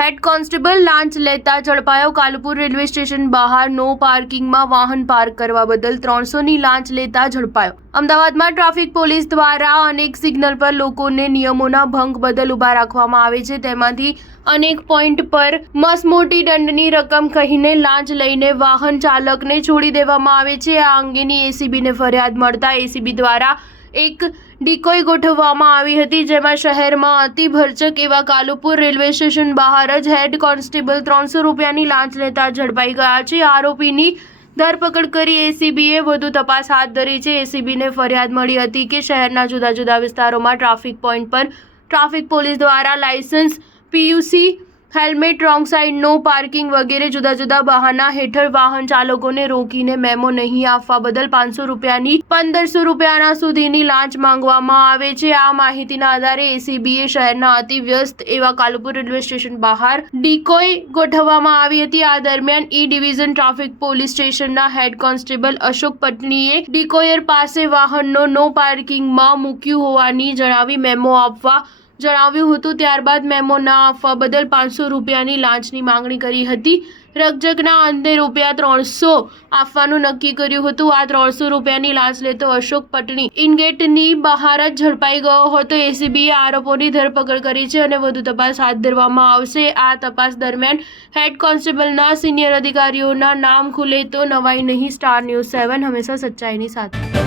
Head constable લાંચ લેતા ઝડપાયો। Kalupur railway station બહાર નો પાર્કિંગમાં વાહન પાર્ક કરવા બદલ 300ની લાંચ લેતા ઝડપાયો। અમદાવાદમાં ટ્રાફિક પોલીસ દ્વારા અનેક સિગ્નલ પર લોકોને નિયમોના ભંગ બદલ ઊભા રાખવામાં આવે છે। તેમાંથી અનેક પોઈન્ટ પર મસમોટી દંડની રકમ કહીને લાંચ લઈને વાહન ચાલકને છોડી દેવામાં આવે છે। આ અંગેની એસીબીને ફરિયાદ મળતા એસીબી દ્વારા એક ડિકોય ગોઠવવામાં આવી હતી, જેમાં શહેરમાં અતિ ભરચક એવા કાલુપુર રેલવે સ્ટેશન બહાર જ હેડ કોન્સ્ટેબલ 300 રૂપિયાની લાંચ લેતા ઝડપાઈ ગયા છે। આરોપીની ધરપકડ કરી એસીબીએ વધુ તપાસ હાથ ધરી છે। એસીબીને ફરિયાદ મળી હતી કે શહેરના જુદા જુદા વિસ્તારોમાં ટ્રાફિક પોઈન્ટ પર ટ્રાફિક પોલીસ દ્વારા લાયસન્સ, પીયુસી, હેલ્મેટ, રોંગ સાઈડનો પાર્કિંગ વગેરે જુદા જુદા બહાના હેઠળ વાહન ચાલકોને રોકીને મેમો નહીં આપવા બદલ 500 રૂપિયાની 1500 રૂપિયાના સુધીની લાંચ માંગવામાં આવે છે। આ માહિતીના આધારે એસીબીએ શહેરના અતિ વ્યસ્ત એવા કાલુપુર રેલવે સ્ટેશન બહાર ડિકોય ગોઠવવામાં આવી હતી। આ દરમિયાન ઈ ડિવિઝન ટ્રાફિક પોલીસ સ્ટેશનના હેડ કોન્સ્ટેબલ અશોક પટનીએ ડિકોયર પાસે વાહનનો નો પાર્કિંગમાં મૂક્યું હોવાની જણાવી મેમો આપવા જણાવ્યું હતું। ત્યારબાદ મેમો ના આપવા બદલ 500 રૂપિયાની લાંચની માંગણી કરી હતી। રકઝકના અંતે રૂપિયા 300 આપવાનું નક્કી કર્યું હતું। આ 300 રૂપિયાની લાંચ લેતો અશોક પટણી ઇનગેટની બહાર જ ઝડપાઈ ગયો હતો। એસીબીએ આરોપોની ધરપકડ કરી છે અને વધુ તપાસ હાથ ધરવામાં આવશે। આ તપાસ દરમિયાન હેડ કોન્સ્ટેબલના સિનિયર અધિકારીઓના નામ ખુલે તો નવાઈ નહીં। સ્ટાર ન્યૂઝ 7 હંમેશા સચ્ચાઈની સાથે।